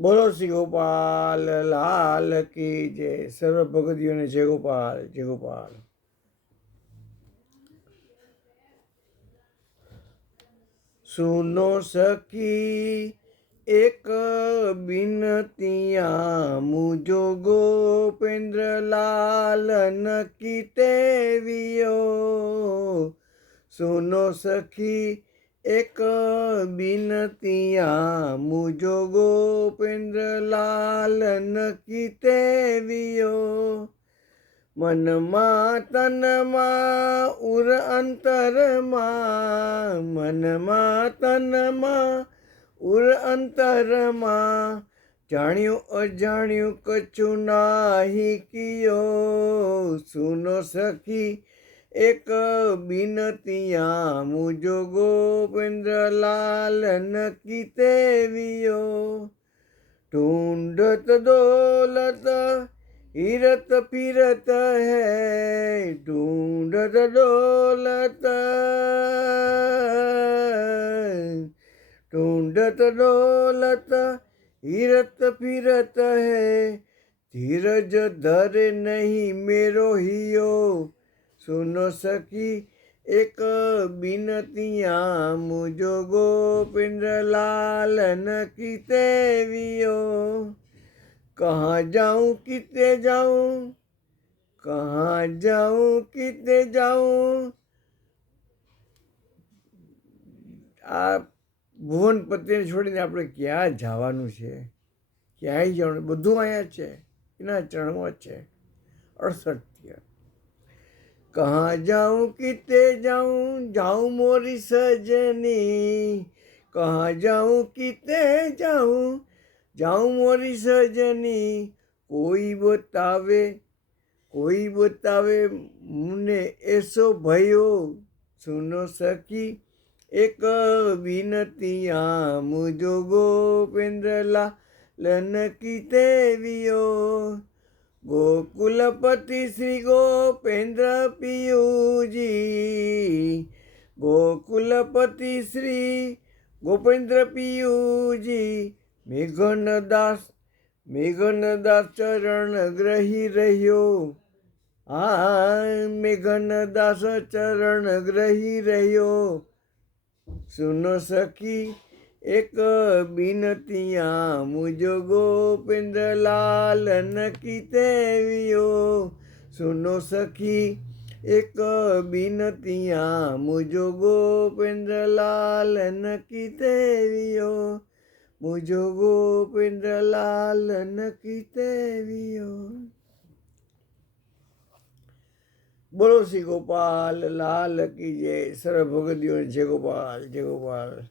બોલો શ્રી ગોપાલ, લાલ કી જય. સર્વ ભગતીઓને જય ગોપાલ જય ગોપાલ. સુનો સખી, એક બિનતિયા મુજો ગોપેન્દ્ર લાલ નકી તેવીઓ સુનો સખી એક બિનતિયા મુજો ગોપેન્દ્ર લાલ નકી તેવિયો મનમાં તનમાં ઉર અંતરમાં મનમાં તનમાં ઉર અંતરમાં જાણ્યું અજાણ્યું કછું નાહી કિયો સુનો સખી एक बिनतिया मुझो गोविंद लालन की तेवियो ढूंढत दौलत इरत फिरत है, ढूंढत दौलत। ढूंढत दौलत इरत फिरत है, धीरज धर नहीं मेरो हियो। સુનો સખી એક બિનતિયા મુજો ગોપિન્દ્રલાલ ન કીતે વિયો કહા જાઉં કીતે જાઉં? કહા જાઉં કીતે જાઉં? આ ભુવન ભુવનપતિને છોડીને આપણે ક્યાં જવાનું છે? ક્યાંય જવાનું? બધું અહીંયા છે. એના ચરણમાં છે. અડસઠ કहाँ जाऊँ, किते जाऊँ जाऊँ मोरी सजनी। कहाँ जाऊँ, किते जाऊँ जाऊँ मोरी सजनी। कोई बतावे कोई बतावे मुने ऐसो भयो। सुनो सखी, एक विनतिया मुझो गोपेंद्र लालन की देवियो गोकुलपति श्री गोपेंद्र पियू जी गोकुलपति श्री गोपेंद्र पियू जी મેઘનદાસ મેઘનદાસ ચરણ ગ્રહી રહ્યો આ મેઘનદાસ ચરણ ગ્રહી રહ્યો સુનો સખી एक बिनतिया मुझो गोपिंद लालन की तेवियो सुनो सखी, एक बिनतिया मुझो गोपिंद लालन की तेवियो मुझो गोपिंद लालन की तेवियो बोलो सी गोपाल, लाल की जय। सर्व भगत जय गोपाल जय गोपाल।